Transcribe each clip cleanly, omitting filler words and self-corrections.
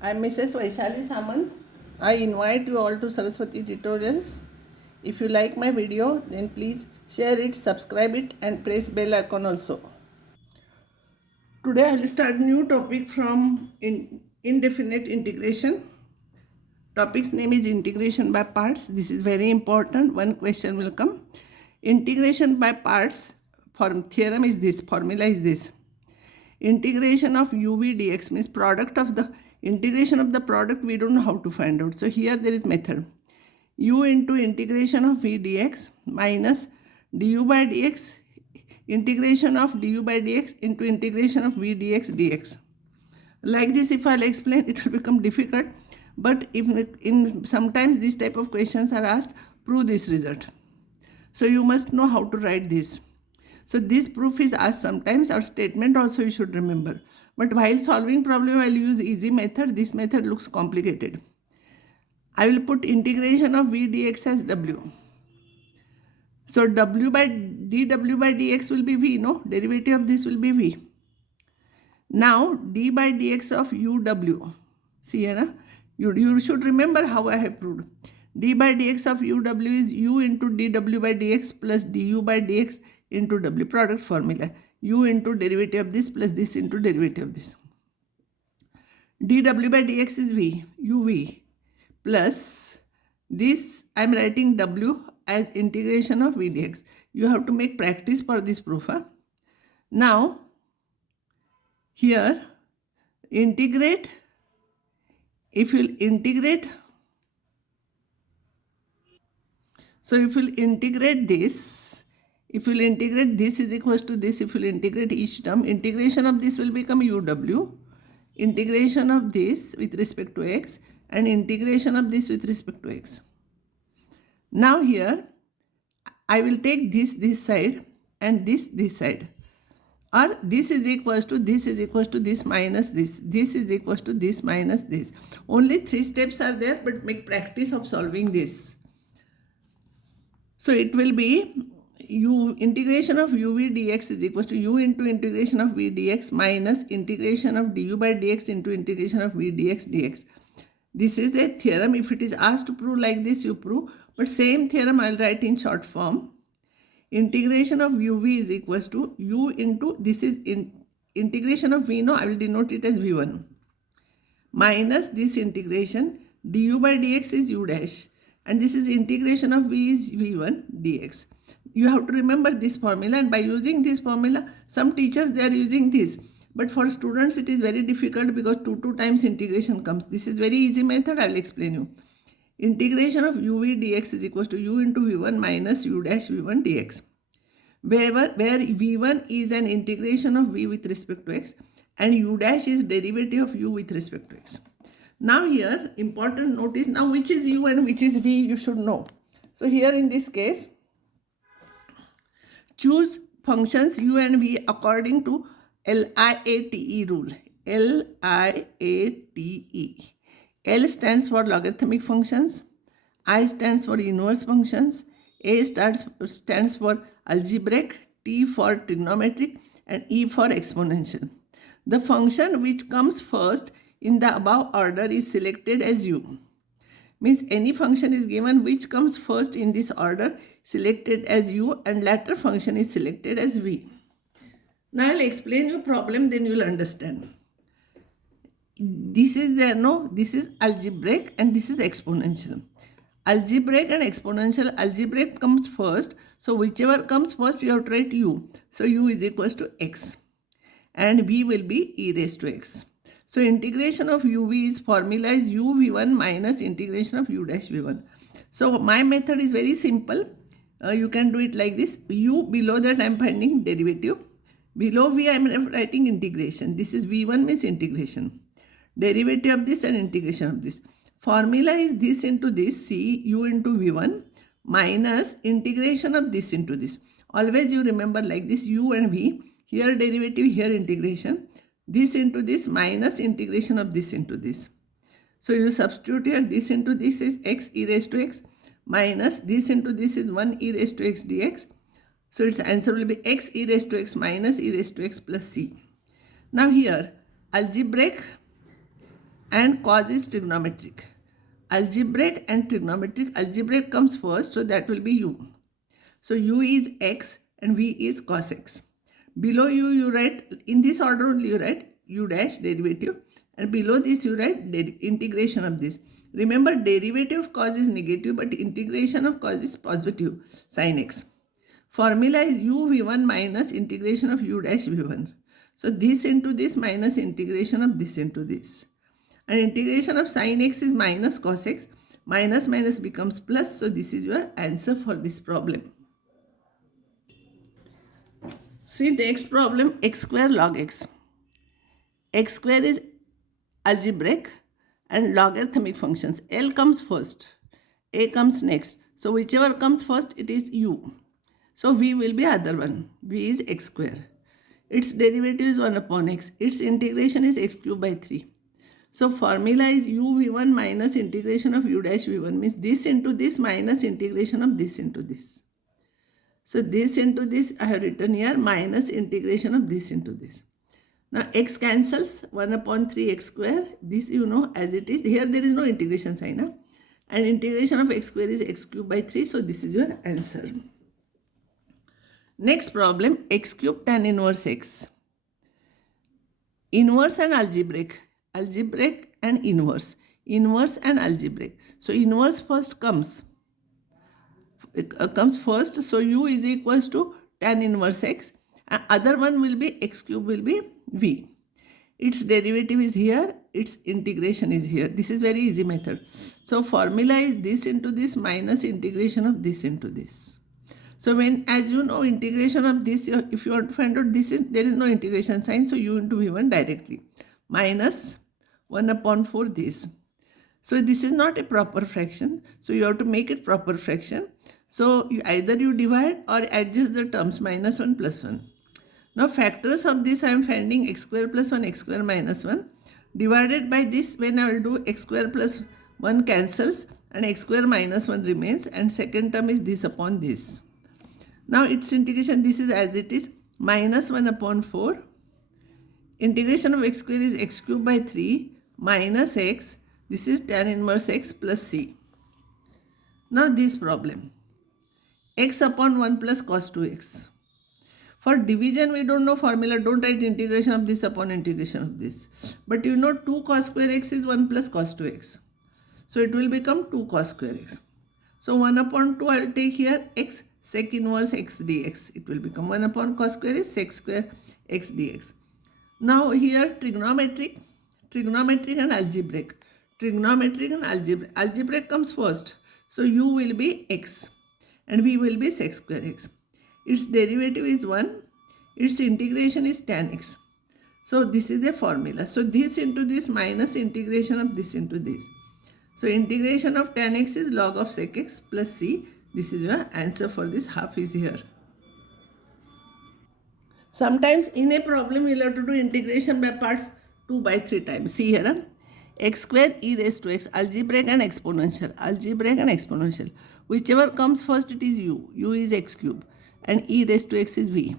I'm Mrs. Vaishali Samant. I invite you all to Saraswati tutorials. If you like my video, then please share it, subscribe it, and press bell icon also. Today I will start new topic from indefinite integration. Topic's name is integration by parts. This is very important. One question will come. Integration by parts theorem is this, formula is this. Integration of uv dx means product of the integration of the product we don't know how to find out. So here there is method. U into integration of v dx minus du by dx integration of du by dx into integration of v dx dx. Like this, if I'll explain, it will become difficult. But if in sometimes these type of questions are asked, prove this result. So you must know how to write this. So this proof is asked sometimes, or statement also you should remember. But while solving problem, I'll use easy method. This method looks complicated. I will put integration of v dx as w. So w by dw by dx will be v, no? Derivative of this will be v. Now d by dx of uw. See here, you should remember how I have proved. D by dx of uw is u into dw by dx plus du by dx into w, product formula. U into derivative of this plus this into derivative of this. dw by dx is v, uv, plus this I am writing w as integration of v dx. You have to make practice for this proof. Huh? Now here integrate, if you integrate, so if you integrate this, if you integrate this is equals to this, if you integrate each term, integration of this will become uw, integration of this with respect to x, and integration of this with respect to x. Now here I will take this side and this side, or this is equals to this minus this is equals to this minus this. Only 3 steps are there, but make practice of solving this. So it will be u integration of uv dx is equals to u into integration of v dx minus integration of du by dx into integration of v dx dx. This is a theorem. If it is asked to prove like this, you prove. But same theorem I will write in short form. Integration of uv is equals to u into, this is integration of v, no, I will denote it as v1, minus this integration du by dx is u dash, and this is integration of v is v1 dx. You have to remember this formula, and by using this formula, some teachers they are using this, but for students it is very difficult because 2 times integration comes. This is very easy method, I will explain you. Integration of uv dx is equals to u into v1 minus u dash v1 dx, where v1 is an integration of v with respect to x and u dash is derivative of u with respect to x. Now here important note is, now which is u and which is v you should know. So here in this case, choose functions u and v according to LIATE rule. LIATE. L stands for logarithmic functions, I stands for inverse functions, A stands for algebraic, T for trigonometric, and E for exponential. The function which comes first in the above order is selected as u. Means any function is given which comes first in this order selected as u, and latter function is selected as v. Now I will explain you problem, then you will understand. This is there, no, this is algebraic and this is exponential. Algebraic and exponential, algebraic comes first, so whichever comes first you have to write u. So u is equals to x and v will be e raised to x. So integration of uv is formula is u v1 minus integration of u dash v1. So my method is very simple. You can do it like this. U, below that I am finding derivative. Below v I am writing integration. This is v1 means integration. Derivative of this and integration of this. Formula is this into this, c u into v1 minus integration of this into this. Always you remember like this, u and v, here derivative, here integration. This into this minus integration of this into this. So you substitute here, this into this is x e raised to x minus this into this is 1 e raised to x dx. So its answer will be x e raised to x minus e raised to x plus c. Now here algebraic and cos is trigonometric. Algebraic and trigonometric. Algebraic comes first, so that will be u. So u is x and v is cos x. Below u, you write, in this order only you write u dash derivative, and below this you write integration of this. Remember, derivative of cos is negative, but integration of cos is positive, sin x. Formula is u v1 minus integration of u dash v1. So this into this minus integration of this into this. And integration of sin x is minus cos x. Minus minus becomes plus. So this is your answer for this problem. See next problem, x square log x. X square is algebraic and logarithmic functions. L comes first, A comes next. So whichever comes first, it is u. So v will be other one. V is x square. Its derivative is 1 upon x. Its integration is x cube by 3. So formula is u v1 minus integration of u dash v1, means this into this minus integration of this into this. So this into this I have written here minus integration of this into this. Now x cancels, 1 upon 3 x square. This you know as it is. Here there is no integration sign. Huh? And integration of x square is x cube by 3. So this is your answer. Next problem, x cube tan inverse x. Inverse and algebraic. Algebraic and inverse. Inverse and algebraic. So inverse first comes. Comes first. So u is equals to tan inverse x. And other one will be x cube will be v. Its derivative is here. Its integration is here. This is very easy method. So formula is this into this minus integration of this into this. So when, as you know, integration of this, if you want to find out this, there is no integration sign. So u into v1 directly. Minus 1 upon 4 this. So this is not a proper fraction. So you have to make it proper fraction. So either you divide or adjust the terms minus 1 plus 1. Now factors of this I am finding x square plus 1, x square minus 1. Divided by this, when I will do x square plus 1 cancels and x square minus 1 remains, and second term is this upon this. Now its integration, this is as it is, minus 1 upon 4. Integration of x square is x cube by 3 minus x. This is tan inverse x plus c. Now this problem. X upon 1 plus cos 2x. For division, we don't know formula. Don't write integration of this upon integration of this. But you know 2 cos square x is 1 plus cos 2x. So it will become 2 cos square x. So 1 upon 2 I will take here x sec inverse x dx. It will become 1 upon cos square is sec square x dx. Now here trigonometric and algebraic. Trigonometric and algebraic. Algebraic comes first. So u will be x and v will be sec square x. Its derivative is 1. Its integration is tan x. So this is the formula. So this into this minus integration of this into this. So integration of tan x is log of sec x plus c. This is your answer for this. Half is here. Sometimes in a problem you will have to do integration by parts 2 by 3 times. See here. Huh? X square e raised to x. Algebraic and exponential. Algebraic and exponential. Whichever comes first, it is u. U is x cube. And e raised to x is v.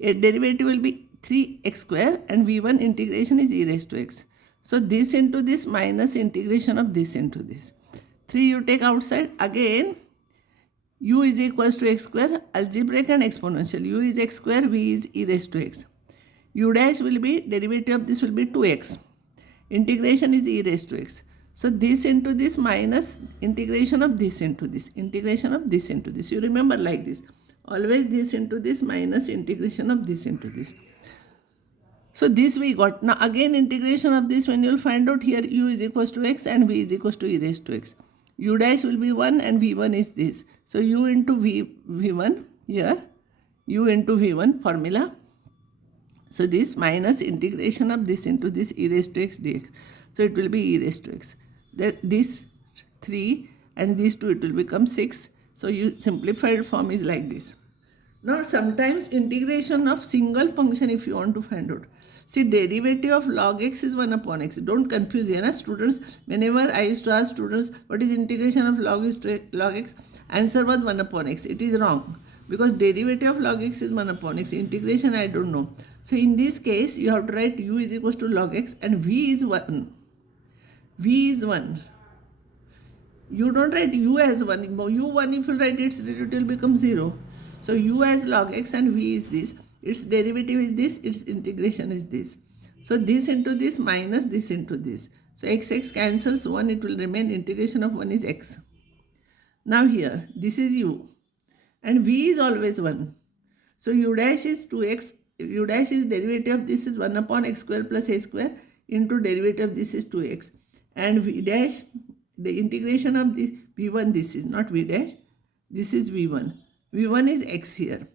A derivative will be 3x square and v1 integration is e raised to x. So this into this minus integration of this into this. 3 you take outside. Again u is equals to x square, algebraic and exponential. U is x square, v is e raised to x. U dash will be, derivative of this will be 2x. Integration is e raised to x. So this into this minus integration of this into this. Integration of this into this. You remember like this. Always this into this minus integration of this into this. So this we got. Now again integration of this, when you will find out here u is equals to x and v is equals to e raised to x. U dash will be 1 and v1 is this. So u into v1 here. U into v1 formula. So this minus integration of this into this e raised to x dx. So it will be e raised to x. This 3 and these 2 it will become 6. So you simplified form is like this. Now sometimes integration of single function if you want to find out. See, derivative of log x is 1 upon x. Don't confuse here, students. Whenever I used to ask students what is integration of log x, answer was 1 upon x. It is wrong because derivative of log x is 1 upon x. Integration I don't know. So in this case you have to write u is equals to log x and v is 1. V is 1. You don't write u as 1. U1 if you write its derivative will become 0. So u as log x and v is this. Its derivative is this. Its integration is this. So this into this minus this into this. So x cancels 1. It will remain integration of 1 is x. Now here this is u and v is always 1. So u dash is 2x. U dash is derivative of this is 1 upon x square plus a square into derivative of this is 2x. And v dash, the integration of this v1, this is not v dash, this is v1. v1 is x here.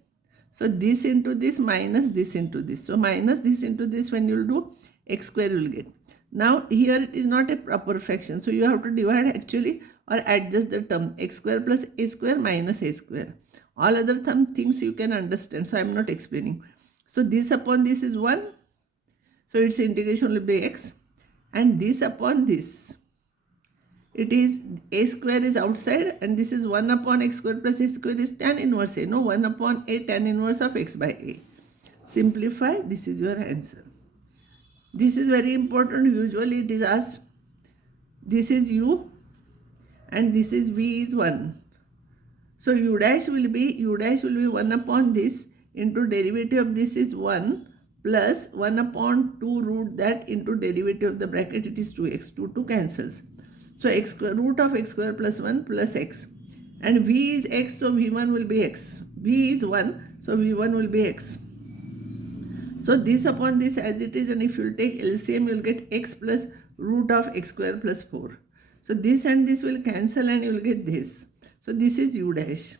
So this into this minus this into this. So minus this into this, when you will do x square you will get. Now here it is not a proper fraction. So you have to divide actually or adjust the term x square plus a square minus a square. All other things you can understand. So I am not explaining. So this upon this is 1. So its integration will be x. And this upon this, it is a square is outside and this is 1 upon x square plus a square is tan inverse a. No, 1 upon a tan inverse of x by a. Simplify, this is your answer. This is very important. Usually it is asked, this is u and this is v is 1. So u dash will be 1 upon this into derivative of this is 1 plus 1 upon 2 root that into derivative of the bracket, it is 2x. 2 cancels. So x square, root of x square plus 1 plus x. And v is x, so v1 will be x. v is 1, so v1 will be x. So this upon this as it is, and if you will take LCM, you will get x plus root of x square plus 4. So this and this will cancel and you will get this. So this is u dash.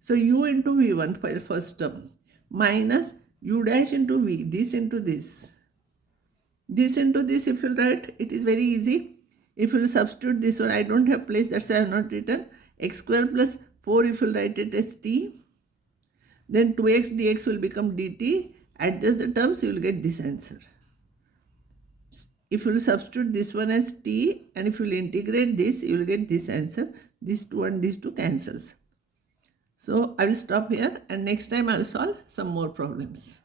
So u into v1 for first term minus u dash into v, this into this. This into this, if you write, it is very easy. If you substitute this one, I don't have place, that's why I have not written. X square plus 4, if you write it as t, then 2x dx will become dt. Adjust the terms, you will get this answer. If you will substitute this one as t and if you will integrate this, you will get this answer. This 2 and this 2 cancels. So I will stop here and next time I will solve some more problems.